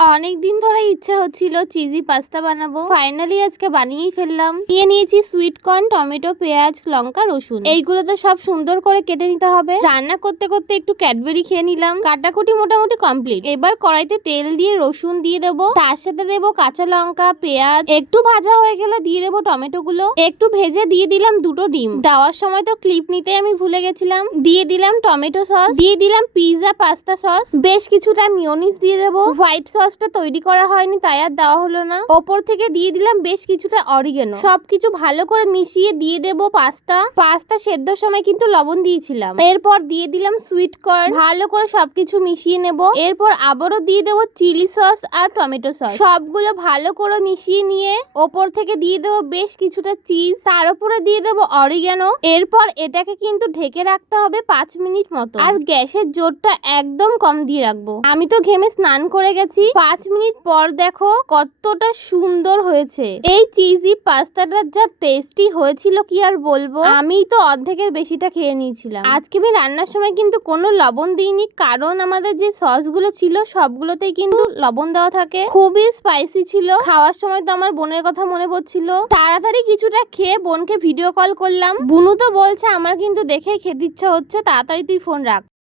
অনেক দিন ধরে ইচ্ছা হচ্ছিল চিজি পাস্তা বানাবো, ফাইনালি আজকে বানিয়েই ফেললাম। নিয়ে নিয়েছি সুইট কর্ন, টমেটো, পেঁয়াজ, লঙ্কা, রসুন। এইগুলো তো সব সুন্দর করে কেটে নিতে হবে। রান্না করতে করতে একটু ক্যাডবেরি খেয়ে নিলাম। কাটাকুটি মোটামুটি কমপ্লিট। এবার কড়াইতে তেল দিয়ে রসুন দিয়ে দেবো, তার সাথে দেবো কাঁচা লঙ্কা, পেঁয়াজ। একটু ভাজা হয়ে গেলে দিয়ে দেবো টমেটো গুলো। একটু ভেজে দিয়ে দিলাম দুটো ডিম। দেওয়ার সময় তো ক্লিপ নিতে আমি ভুলে গেছিলাম। দিয়ে দিলাম টমেটো সস, দিয়ে দিলাম পিৎজা পাস্তা সস, বেশ কিছুটা মিয়োনিজ দিয়ে দেবো। হোয়াইট সসটা তৈরি করা হয়নি তাই আর দেওয়া হলো না। ওপর থেকে দিয়ে দিলাম বেশ কিছুটা অরিগেনো। সবকিছু ভালো করে মিশিয়ে দিয়ে দেবো পাস্তা সেদ্ধর সময় কিন্তু লবণ দিয়েছিলাম। এরপর দিয়ে দিলাম সুইট কর্ন, ভালো করে সবকিছু মিশিয়ে নেব। এরপর আবারও দিয়ে দেবো চিলি সস আর টমেটো সস। সবগুলো ভালো করে মিশিয়ে নিয়ে ওপর থেকে দিয়ে দেবো বেশ কিছুটা চিজ, তার উপরে দিয়ে দেবো অরিগেনো। এরপর এটাকে কিন্তু ঢেকে রাখতে হবে 5 মিনিট মতো, আর গ্যাসের জোরটা একদম কম দিয়ে রাখবো। আমি তো ঘেমে স্নান করে গেছি। 5 মিনিট পর দেখো কতটা সুন্দর হয়েছে। এই চিজি পাস্তাটা যা টেস্টি হয়েছিল কি আর বলবো। আমি তো অর্ধেকের বেশিটা খেয়ে নিয়েছিলাম। আজকে আমি রান্নার সময় কিন্তু কোনো লবণ দিইনি, কারণ আমাদের যে সস গুলো ছিল সবগুলোতেই কিন্তু লবণ দেওয়া থাকে। খুবই স্পাইসি ছিল। খাওয়ার সময় তো আমার বোনের কথা মনে পড়ছিল। তাড়াতাড়ি কিছুটা খেয়ে বোনকে ভিডিও কল করলাম। বুনু তো বলছে আমার কিন্তু দেখেই খেতে ইচ্ছা হচ্ছে, তাড়াতাড়ি তুই ফোন রাখ।